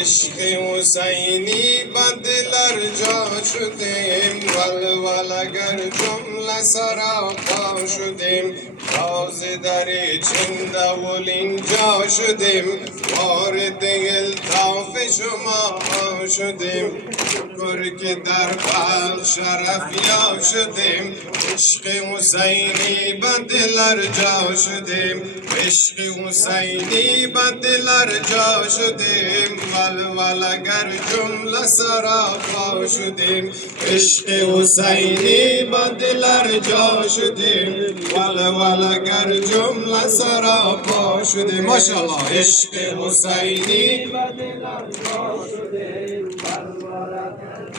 عشق حسینی بدلر جا شدیم، ولول اگر جمله سراپا شدیم. راز در چنده ول اینجا شدیم، وارد الطاف شما شدیم. شکر که در بخت شرفیا شدیم، عشق حسینی بدلر جا شدیم. عشق حسینی بدلر جا شدیم، ولول اگر جمله سراپا شدیم. عشق حسینی بدلر جا شدیم، ولول اگر جمله سراپا شدیم. ماشاءالله. عشق حسینی بدلر جا شدیم،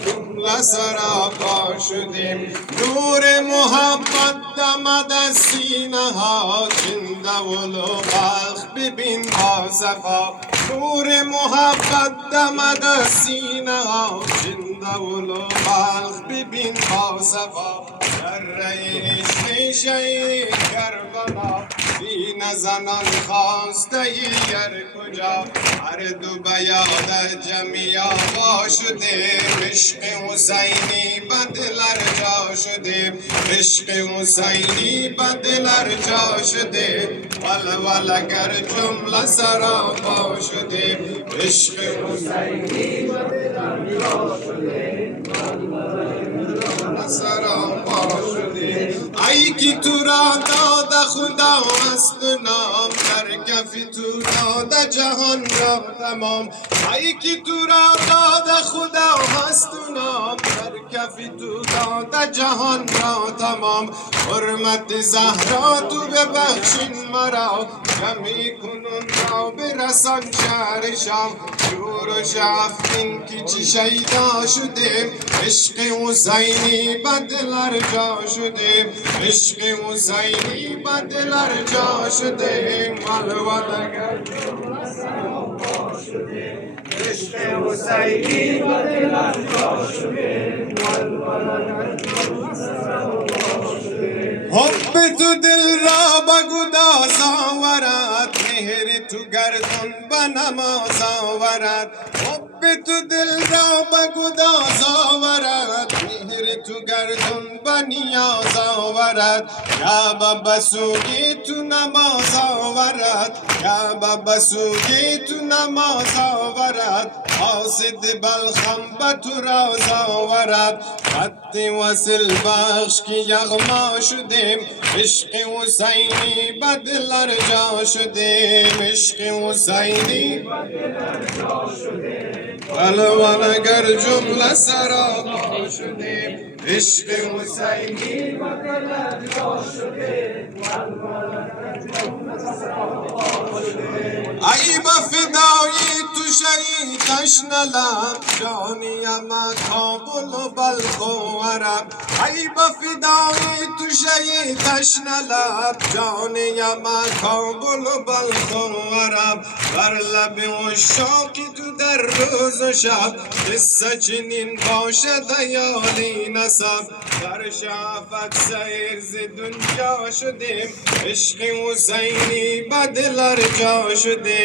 جمله سراپا شدیم. نور محبت دمد از سینه ها، زنده ولو بلخ ببین با صفا. نور محبت دمد از سینه ها، زنده ولو بلخ ببین با صفا. ذره عشق شهید کربلا، سینه زنان خواسته یر کجا. هر دو به یاد جمعی آوا شدیم، عشق حسینی بدلر جا شدیم. عشق حسینی بدلر جا شدیم، ولول اگر جمله سراپا شدیم. عشق حسینی بدلر جا شدیم، ولول اگر جمله سراپا شدیم. ای که تو را داد خدا است نام، در کف تو داد جهان را تمام. ای که تو را داد خدا است نام، در کف تو داد جهان را تمام. حرمت زهرا تو ببخشین مرا، جمعی کنون را برسان شهر شام. شور و شفقین که چی شیدا شدیم، عشق حسینی بدلر جا شدیم. عشق حسینی بدلر جا شدیم، ولول اگر جمله سراپا شدیم. عشق حسینی بدلر جا شدیم، ولول اگر جمله سراپا شدیم. حب تو دل را بگو داز آورد، مهر تو گردون به نماز آورد. حب تو دل را بگو داز آورد، مهر تو گردون به نیاز آورد. یا بسوگی تو نماز آورد، یا بسوگی تو نماز آورد. قاصد بلخم به تو راز آورد، خط وصل بخش که یغما شدیم. عشق حسینی بدلر جا شدیم، عشق حسینی بدلر جا شدیم، ولول اگر جمله سراپا شدیم. عشق حسینی بدلر جا شدیم، ولول اگر جمله سراپا شدیم. ای به فدای تو شهید تشنه لب، جانیم کابل و بلخ و عرب. ای به فدای تو شهید تشنه لب، جانیم کابل و بلخ و عرب. بر لب عشاقی تو در روز و شب، قصه چنین باشد یالی نسب. در شفق سیر ز دنیا شدیم، عشق حسینی بدلر جا شدیم.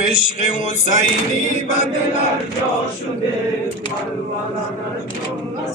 عشق حسینی بدلر جا شدیم، ولول اگر جمله